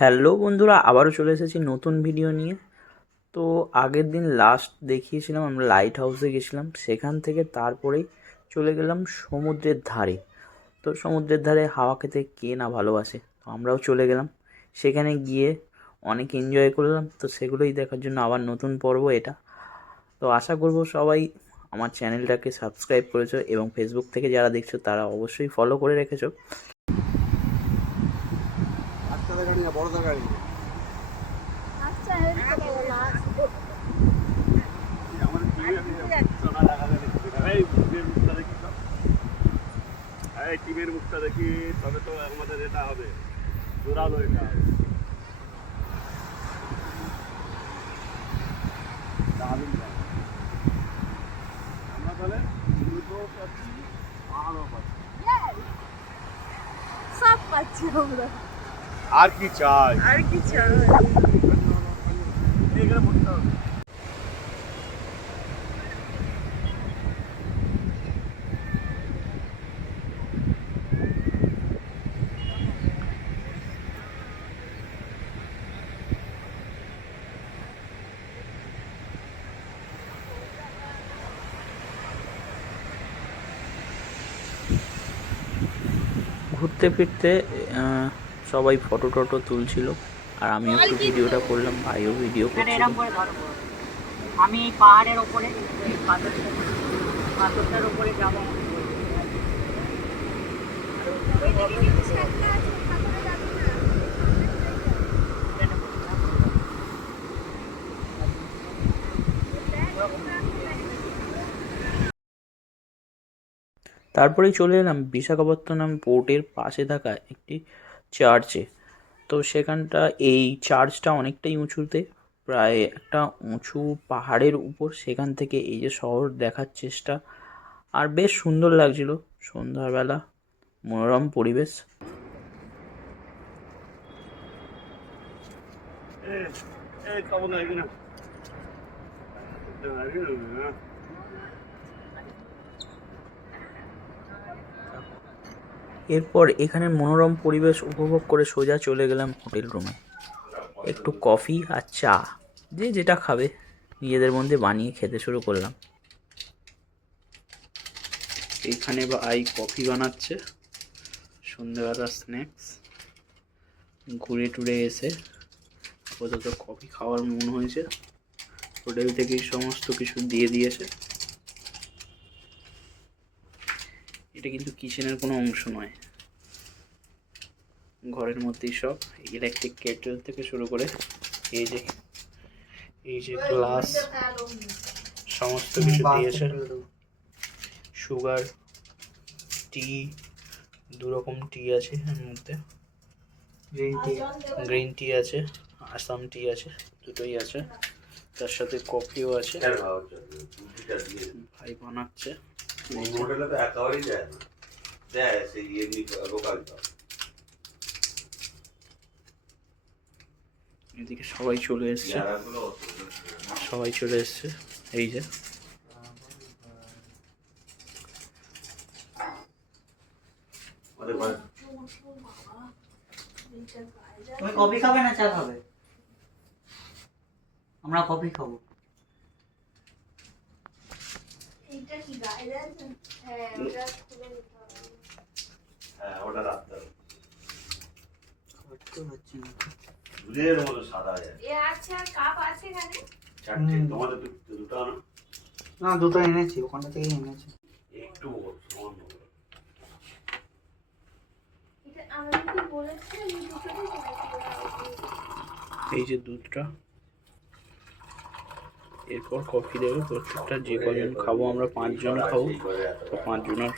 Hello বন্ধুরা, আবারও চলে এসেছি নতুন ভিডিও নিয়ে। তো আগের দিন লাস্ট দেখিয়েছিলাম আমরা লাইট হাউসে গেছিলাম, সেখান থেকে তারপরেই চলে গেলাম সমুদ্রের ধারে। তো সমুদ্রের ধারে হাওয়া খেতে কে না ভালোবাসে, তো আমরাও চলে গেলাম। সেখানে গিয়ে অনেক এনজয় করলাম, তো সেগুলোই দেখার জন্য আবার নতুন পর্ব এটা। তো আশা করব সবাই আমার চ্যানেলটাকে সাবস্ক্রাইব করেছো এবং ফেসবুক থেকে যারা দেখছো তারা অবশ্যই ফলো করে রেখেছো। বাচ্চাদের গাড়ি না, বড়দের গাড়ি। আচ্ছা হেল্প করো না। টিমের মুখটা দেখি, তবে তো আমাদের এটা হবে, জোরালো এটা হবে। দারুণ দারুণ। আমরা তাহলে দুটো পাচ্ছি, আরও পাচ্ছি। সব পাচ্ছি আমরা। আর কি চাই? আর কি চাই? এখানে বসতে হবে। ঘুরতে ফিরতে সবাই ফটো টটো তুলছিল, আর আমিও একটু ভিডিওটা করলাম, ভাইও ভিডিও করছিল। এরকম করে ধরবো। আমি এই পাহাড়ের ওপরে এই পাথরটার ওপরে যাবো। তারপরেই চলে এলাম বিশাখাপত্তনম পোর্টের পাশে থাকা একটি চার্চে। তো সেখানটা এই চার্চটা অনেকটাই উঁচুতে, প্রায় একটা উঁচু পাহাড়ের উপর। সেখান থেকে এই যে শহর দেখার চেষ্টা, আর বেশ সুন্দর লাগছিল। সন্ধ্যাবেলা মনোরম পরিবেশ। পাবো না এখানে। এরপর এখানের মনোরম পরিবেশ উপভোগ করে সোজা চলে গেলাম হোটেল রুমে। একটু কফি আর চা, যে যেটা খাবে নিজেদের মধ্যে বানিয়ে খেতে শুরু করলাম। এইখানে ভাই কফি বানাচ্ছে, সন্ধ্যেবেলা স্ন্যাক্স। ঘুরে টুরে এসে আপাতত কফি খাওয়ার মন হয়েছে, হোটেল থেকেই সমস্ত কিছু দিয়ে দিয়েছে। এটা কিন্তু কিচেনের কোনো অংশ নয়, ঘরের মধ্যেই সব। ইলেকট্রিক কেটেল থেকে শুরু করে এই যে গ্লাস, সমস্ত কিছু দিয়েছে। সুগার, টি, দুরকম টি আছে এর মধ্যে। গ্রিন টি আছে, আসাম টি আছে, দুটোই আছে। তার সাথে কফিও আছে। ভাই বানাচ্ছে। এদিকে সবাই চলে এসছে, এই যে তুমি কফি খাবে না চা খাবে? আমরা কফি খাবো। এইটা কি গায়ে আছে? হ্যাঁ ওটা খুলে নিতে হবে। হ্যাঁ, ওটা রাখতে হবে। করতে হচ্ছে না। দুধের মতো সাদা যায়। এ আছে আর কাপ আছে এখানে? চারটে, তোমাদের দুটো আনো। না, দুটো এনেছি, ওখানটা থেকেই এনেছি। একটু সামান্য। এটা আমাকে বলেছে আমি দুটো দিতে। এই যে দুধটা। এরপর কফি দেবে প্রত্যেকটা, যে কজন খাবো আমরা 5 জন খাবো, তো 5 জনের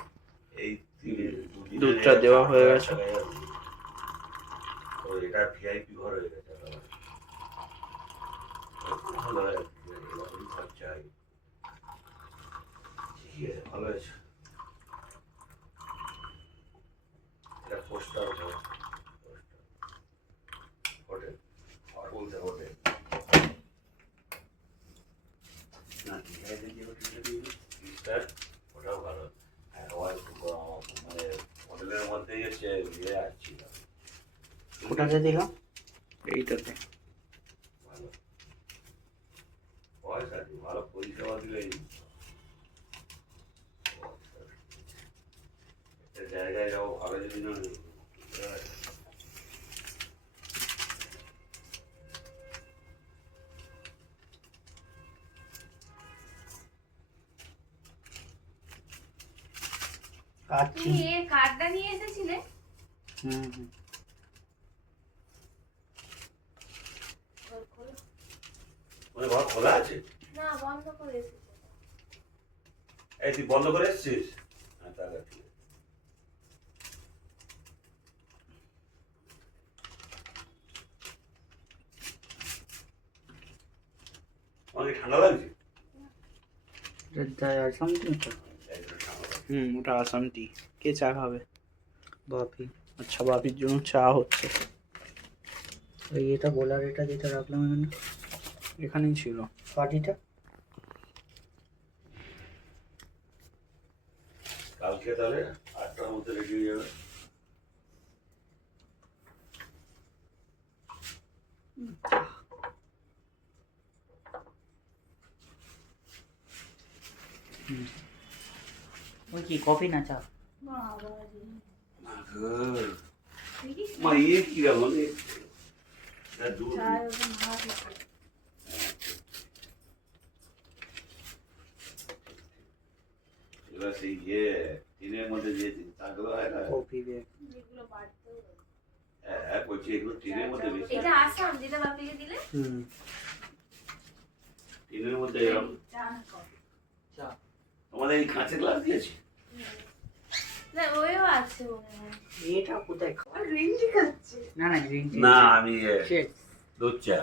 দুধটা দেওয়া হয়ে গেছে। এটা ভিআইপি ঘর হয়ে গেছে। ভালো হয়, চাই। ঠিক আছে, ভালো হয়েছে। এটা পোস্টার হোটেল, আর বলতে হোটেল না, ভিআইপি যে হোটেলটা দিয়েছে ওটাও ভালো। হ্যাঁ, মানে হোটেলের মধ্যেই হচ্ছে ইয়ে আসছিল। ওটাতে দিলাম। এইটাতে ভালো পয়সা আছে, ভালো পরিষেবা দিলে একটা জায়গায় যাবো ভালো যদি না কাচ্ছি। তুমি এর কার্ডটা নিয়ে এসেছিলে? হুম হুম। মানে ঘর খোলা আছে? না, বন্ধ করে এসেছে। এই তুই বন্ধ করে এসছিস? হ্যাঁ তাহলে ঠিক আছে। তোমাকে ঠান্ডা লাগছে? সামথিং তো। এই জন্য ঠান্ডা লাগছে। ওটা আসাম টি। কে চা খাবে? বাপি। আচ্ছা, বাপির জন্য চা হচ্ছে। এই এটা বলার, এটা যেটা রাখলাম এখানে, এখানেই ছিল পার্টিটা। কালকে তাহলে 8টার মধ্যে রেডি হয়ে যাবে। ওই কি কফি না চা? বাবা রে। দেখিস মা ये কিরা মানে দুধ চায় ওটা না দিতে। এবার সেই টিনের মধ্যে যে থাকলো হয় না, কফি বে। যেগুলো বাড়তেও হবে। হ্যাঁ বলছি এগুলো টিনের মধ্যে বেশি, এটা আসাম যেটা বাপিকে দিলে? টিনের মধ্যে এরকম। চা না কফি? চা। তোমাদের এই কাঁচের গ্লাস দিয়েছি? না, ওইও আছে মনে হয়। এটা কোথায় খাওয়া? আর গ্রিন টি খাচ্ছে। না না গ্রিন টি না আমি শেষ। দুধ চা।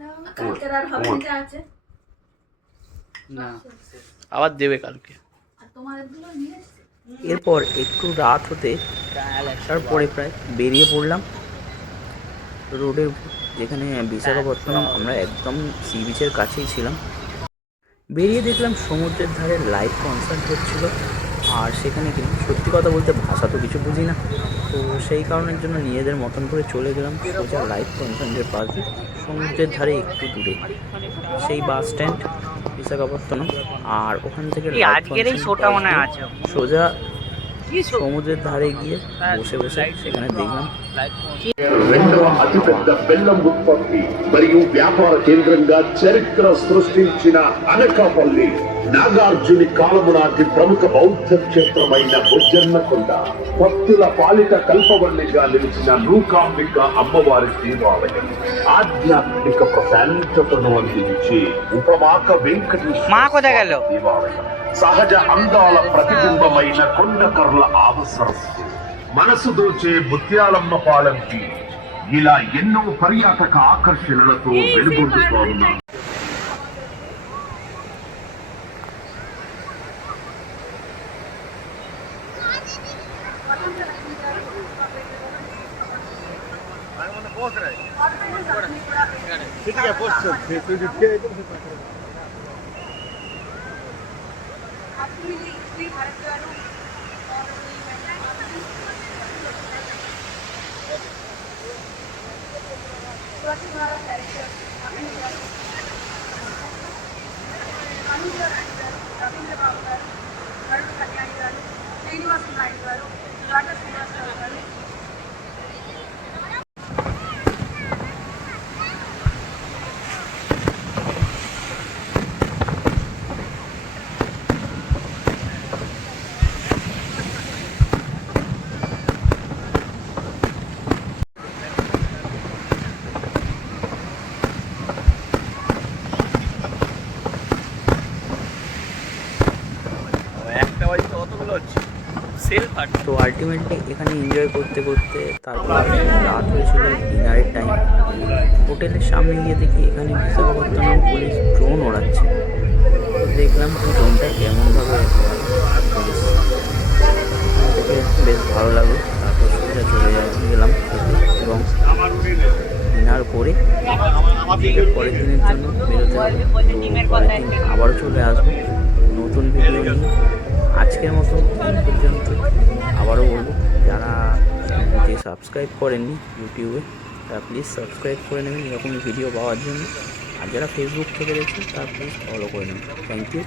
না, কালকের আর হবে যা আছে। না, আবার দেবে কালকে। আর তোমাদেরগুলো নিয়ে এসছে? এরপর একটু রাত হতে তারপরে প্রায় বেরিয়ে পড়লাম রোডের উপর, যেখানে বিশাখাপত্তনম। আমরা একদম সি বিচের কাছেই ছিলাম। বেরিয়ে দেখলাম সমুদ্রের ধারে লাইভ কনসার্ট হচ্ছিল। আর সেখানে গেলাম, সত্যি কথা বলতে ভাষা তো কিছু বুঝি না, তো সেই কারণের জন্য নিজেদের মতন করে চলে গেলাম সোজা লাইভ কনসার্টের পাশে, সমুদ্রের ধারে একটু দূরে, সেই বাস স্ট্যান্ড বিশাখাপত্তনম। আর ওখান থেকে এই আজকের এই শোটা মনে হয় আছে। সোজা সমুদ্রের ধারে গিয়ে বসে বসে সেখানে দেখলাম రెండవ అతిపెద్ద బెల్లం ఉత్పత్తి మరియు వ్యాపార కేంద్రంగా చరిత్ర సృష్టించిన అనకాపల్లి నాగార్జుని కాలము నాటి ప్రముఖ బౌద్ధ క్షేత్రమైన బుజ్జన్నకొండ, భక్తుల పాలిట కల్పవల్లిగా నిలిచిన నూకాంబిక అమ్మవారి దేవాలయం, ఆధ్యాత్మిక ప్రశాంతతను అందించే ఉపమాక মা কোথায় గెল? వెంకటేశ్వర దేవాలయం, సహజ అందాల ప్రతిబింబమైన కొండకర్ల ఆవ సరస్సు, మనసు దోచే ముత్యాలమ్మ పాలెంకి, ఇలా ఎన్నో పర్యాటక ఆకర్షణలతో వెలుగొందుతోన్న একটা বাড়িতে অতগুলো হচ্ছে তো আলটিমেটলি এখানে এনজয় করতে করতে তারপর রাত হয়েছিল, ডিনারের টাইম। হোটেলের সামনে গিয়ে দেখি এখানে বিশাখাপত্তনম পুলিশ ড্রোন ওড়াচ্ছে। তো দেখলাম ড্রোনটা কেমনভাবে উড়েছে। দেখে বেশ ভালো লাগলো। তারপর সোজা চলে গেলাম খেতে, এবং ডিনার করে পরের দিনের জন্য বেরোতে হবে। তো পরের দিন আবারও চলে আসবো নতুন ভিডিও নিয়ে। আজকের মতো এই পর্যন্ত। আবারও বলবো, যারা চ্যানেলটি সাবস্ক্রাইব করেননি ইউটিউবে, তারা প্লিজ সাবস্ক্রাইব করে নেবেন এরকমই ভিডিও পাওয়ার জন্য। আর যারা ফেসবুক থেকে দেখছেন তারা প্লিজ ফলো করে নেবেন। Thank you.